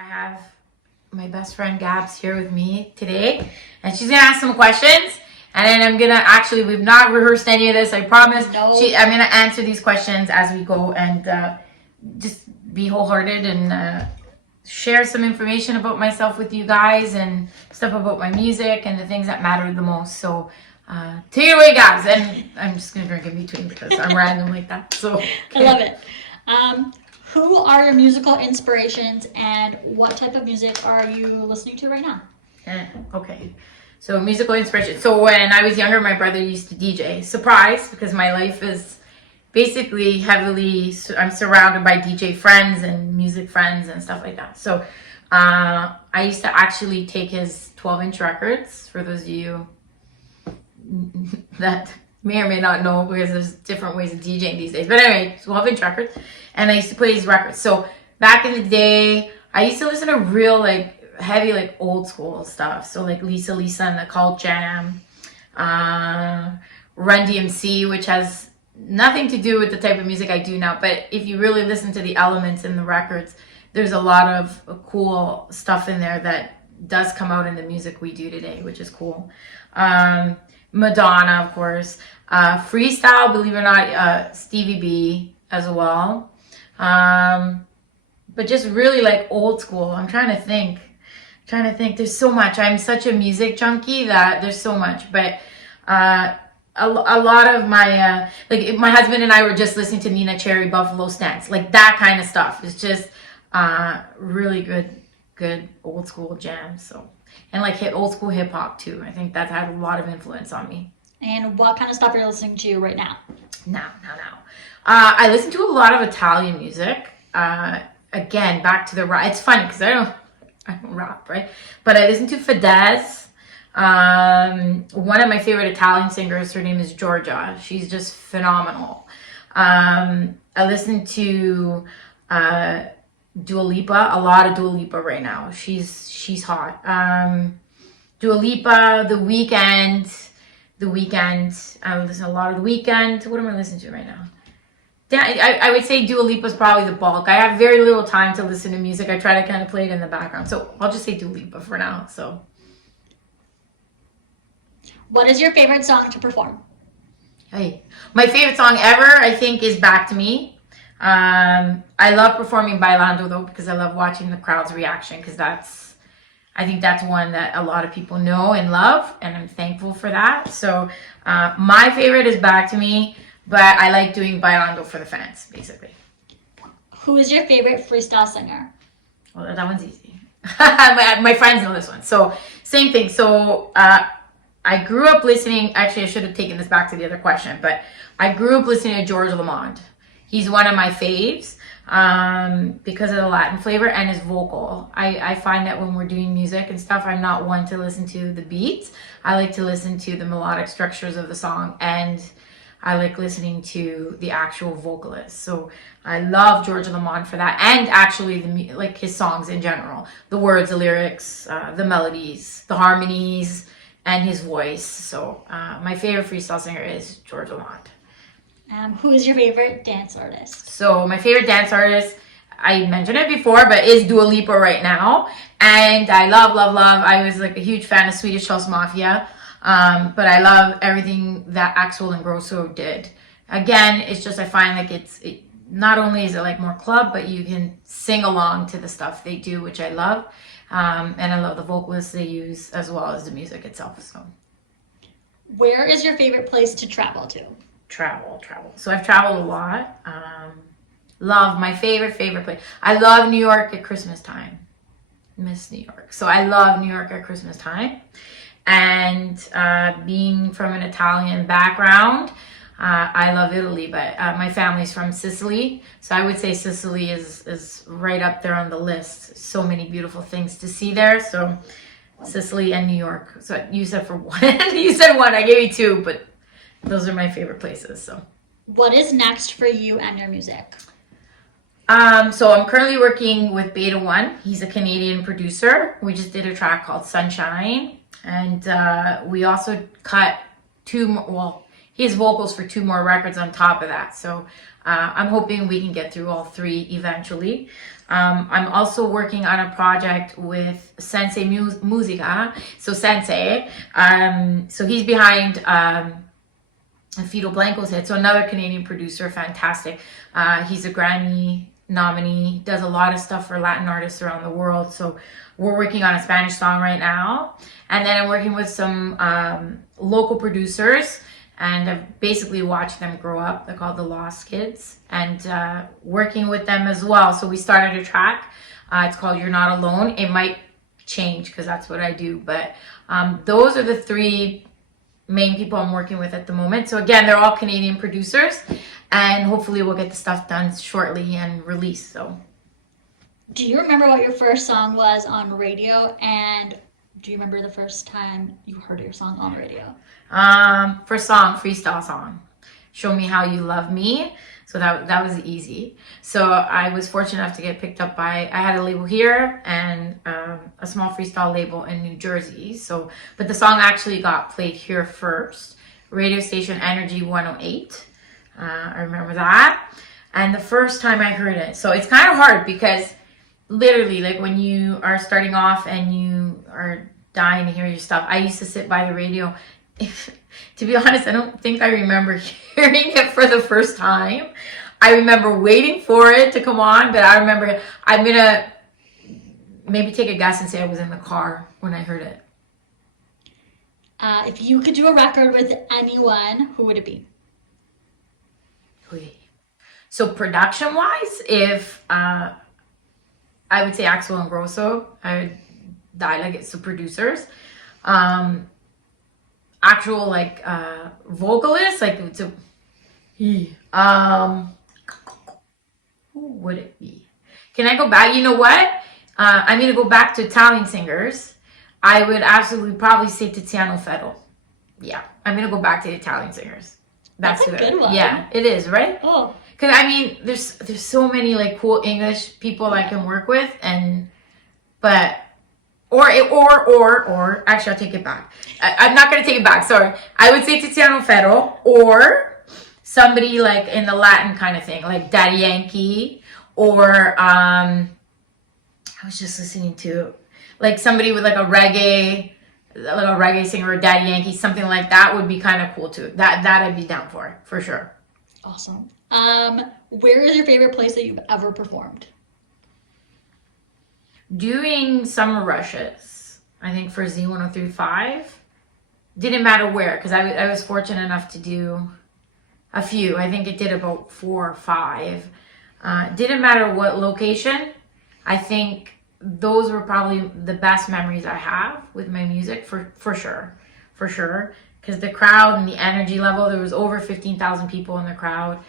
I have my best friend Gabs here with me today, and she's gonna ask some questions. And then I'm gonna we've not rehearsed any of this, I promise. No. I'm gonna answer these questions as we go and just be wholehearted and share some information about myself with you guys and stuff about my music and the things that matter the most. So take it away, Gabs. And I'm just gonna drink in between because I'm random like that. So okay. I love it. Who are your musical inspirations and what type of music are you listening to right now? Okay. So musical inspiration. So when I was younger, my brother used to DJ. Surprise, because my life is basically I'm surrounded by DJ friends and music friends and stuff like that. So I used to actually take his 12-inch records, for those of you that may or may not know, because there's different ways of DJing these days. But anyway, 12-inch records. And I used to play these records. So back in the day, I used to listen to real heavy old school stuff. So Elissa and the Cult Jam, Run DMC, which has nothing to do with the type of music I do now. But if you really listen to the elements in the records, there's a lot of cool stuff in there that does come out in the music we do today, which is cool. Madonna, of course. Freestyle, believe it or not, Stevie B as well. But just really old school. I'm trying to think. There's so much. I'm such a music junkie that there's so much. But a lot of my my husband and I were just listening to Nina Cherry, Buffalo Stance, that kind of stuff. It's just really good old school jams. So and old school hip hop too. I think that had a lot of influence on me. And what kind of stuff are you listening to right now? Now. I listen to a lot of Italian music. Again, back to the rap. It's funny because I don't rap, right? But I listen to Fedez. One of my favorite Italian singers, her name is Giorgia. She's just phenomenal. I listen to Dua Lipa, a lot of Dua Lipa right now. She's hot. Dua Lipa, The Weeknd. I listen to a lot of The Weeknd. What am I listening to right now? Yeah, I would say Dua Lipa is probably the bulk. I have very little time to listen to music. I try to kind of play it in the background. So I'll just say Dua Lipa for now. So, what is your favorite song to perform? Hey, my favorite song ever, I think, is Back to Me. I love performing Bailando, though, because I love watching the crowd's reaction, because I think that's one that a lot of people know and love, and I'm thankful for that. So my favorite is Back to Me, but I like doing Bailando for the fans, basically. Who is your favorite freestyle singer? Well, that one's easy. my friends know this one. So same thing. So I grew up listening, actually I should have taken this back to the other question, but I grew up listening to George Lamond. He's one of my faves because of the Latin flavor and his vocal. I find that when we're doing music and stuff, I'm not one to listen to the beats. I like to listen to the melodic structures of the song, and I like listening to the actual vocalist. So I love George Lamond for that, and actually his songs in general. The words, the lyrics, the melodies, the harmonies, and his voice. So my favorite freestyle singer is George Lamond. Who is your favorite dance artist? So my favorite dance artist, I mentioned it before, but is Dua Lipa right now. And I love. I was a huge fan of Swedish House Mafia. But I love everything that Axel and Grosso did. Again, it's just I find it not only is it more club, but you can sing along to the stuff they do, which I love. And I love the vocalists they use as well as the music itself. So, where is your favorite place to travel to? Travel. So I've traveled a lot. Love my favorite place. I love New York at Christmas time. Miss New York. So I love New York at Christmas time. And being from an Italian background, I love Italy, but my family's from Sicily. So I would say Sicily is right up there on the list. So many beautiful things to see there. So Sicily and New York. So you said for one. You said one. I gave you two, but those are my favorite places. So what is next for you and your music? So I'm currently working with Beta One. He's a Canadian producer. We just did a track called Sunshine. And we also cut he he has vocals for 2 more records on top of that. So I'm hoping we can get through all 3 eventually. I'm also working on a project with Sensei Musica. So Sensei, so he's behind Fido Blanco's hit. So another Canadian producer, fantastic. He's a Grammy nominee, does a lot of stuff for Latin artists around the world. So we're working on a Spanish song right now. And then I'm working with some local producers, and I've basically watched them grow up. They're called the Lost Kids, and working with them as well. So we started a track. It's called You're Not Alone. It might change because that's what I do. But those are the 3 main people I'm working with at the moment. So again, they're all Canadian producers, and hopefully we'll get the stuff done shortly and released. So Do you remember what your first song was on radio, and do you remember the first time you heard your song on radio? First song, freestyle song, Show Me How You Love Me. So that was easy. So I was fortunate enough to get picked up by, I had a label here and a small freestyle label in New Jersey. So, but the song actually got played here first. Radio station Energy 108. I remember that. And the first time I heard it, so it's kind of hard because literally, like when you are starting off and you are dying to hear your stuff, I used to sit by the radio. To be honest, I don't think I remember hearing it for the first time. I remember waiting for it to come on, but I remember, I'm gonna maybe take a guess and say I was in the car when I heard it. If you could do a record with anyone, who would it be? So production wise, if I would say Axel and Grosso, I like it's the producers. Actual like vocalist, like it's a who would it be? Can I go back? You know what? I'm gonna go back to Italian singers. I would absolutely probably say Tiziano Ferro. Yeah, I'm gonna go back to the Italian singers. That's a good one. Yeah, it is, right? Oh, Because I mean, there's so many like cool English people I can work with, or actually I'll take it back. I'm not gonna take it back. Sorry, I would say Tiziano Ferro or somebody like in the Latin kind of thing, like Daddy Yankee, or I was just listening to like somebody with like a reggae singer or Daddy Yankee, something like that would be kind of cool too. That I'd be down for sure. awesome. Where is your favorite place that you've ever performed? Doing summer rushes, I think for Z103.5, didn't matter where, because I was fortunate enough to do a few. I think it did about 4 or 5. Didn't matter what location. I think those were probably the best memories I have with my music for sure. Because the crowd and the energy level, there was over 15,000 people in the crowd.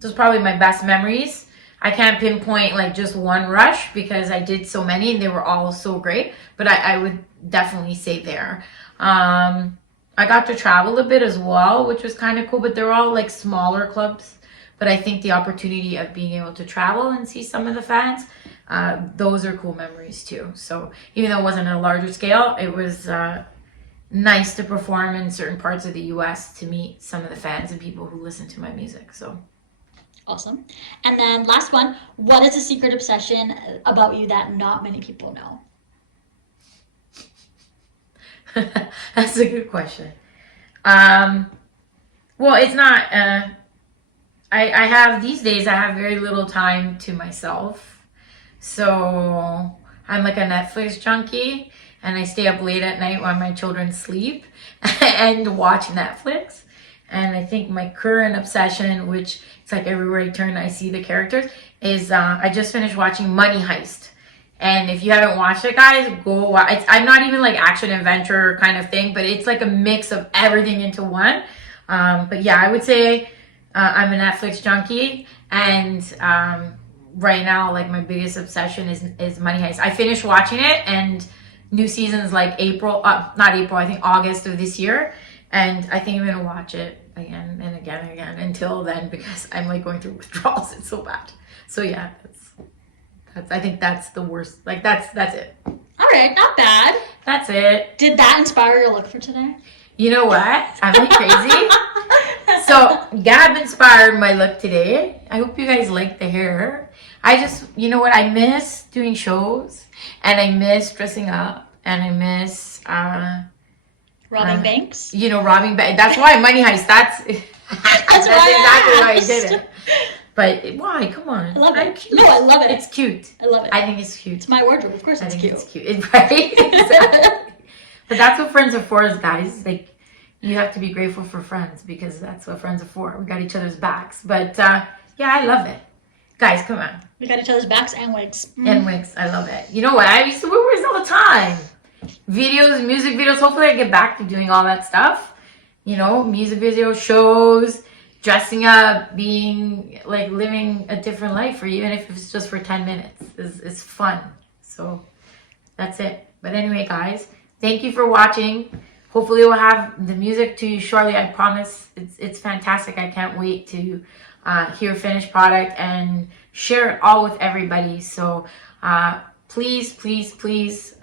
Those are probably my best memories. I can't pinpoint like just one rush because I did so many and they were all so great, but I would definitely say there. I got to travel a bit as well, which was kind of cool, but they're all like smaller clubs. But I think the opportunity of being able to travel and see some of the fans, those are cool memories too. So even though it wasn't a larger scale, it was nice to perform in certain parts of the US to meet some of the fans and people who listen to my music. So Awesome. And then last one, what is a secret obsession about you that not many people know? That's a good question. Well, it's not, I have, these days, I have very little time to myself. So I'm like a Netflix junkie and I stay up late at night while my children sleep and watch Netflix. And I think my current obsession, which it's like everywhere I turn, I see the characters, is I just finished watching Money Heist. And if you haven't watched it, guys, go watch. I'm not even like action adventure kind of thing, but it's like a mix of everything into one. But yeah, I would say I'm a Netflix junkie. And right now, like my biggest obsession is Money Heist. I finished watching it and new season is like not April, I think August of this year. And I think I'm going to watch it again and again and again until then because I'm like going through withdrawals. It's so bad. So yeah, that's I think that's the worst. Like that's it. All right, not bad. That's it. Did that inspire your look for today? You know what? Am I crazy? So Gab inspired my look today. I hope you guys like the hair. I just, you know what? I miss doing shows, and I miss dressing up, and I miss, Robbing banks. you know, robbing banks. That's why Money Heist. That's That's exactly why I asked. did it. But why? Come on. I love it. No, I love it. It's cute. I love it. I think it's cute. It's my wardrobe. Of course, I it's think cute. it's cute. Right? Exactly. But that's what friends are for, guys. Like, you have to be grateful for friends because that's what friends are for. We got each other's backs. But yeah, I love it. Guys, come on. We got each other's backs and wigs. And wigs. I love it. You know what? I used to wear wigs all the time. Videos, music videos. Hopefully I get back to doing all that stuff. You know, music videos, shows, dressing up, being like living a different life, or even if it's just for 10 minutes. It's fun. So that's it. But anyway, guys, thank you for watching. Hopefully we'll have the music to you shortly. I promise it's fantastic. I can't wait to hear finished product and share it all with everybody. So please, please, please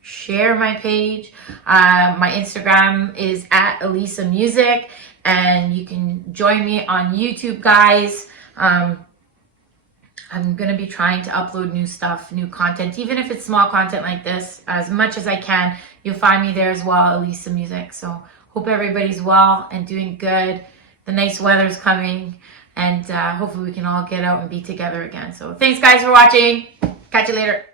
share my page. My Instagram is at Elissa Music, and you can join me on YouTube, guys. I'm going to be trying to upload new stuff, new content, even if it's small content like this, as much as I can. You'll find me there as well, Elissa Music. So hope everybody's well and doing good. The nice weather's coming, and hopefully we can all get out and be together again. So thanks, guys, for watching. Catch you later.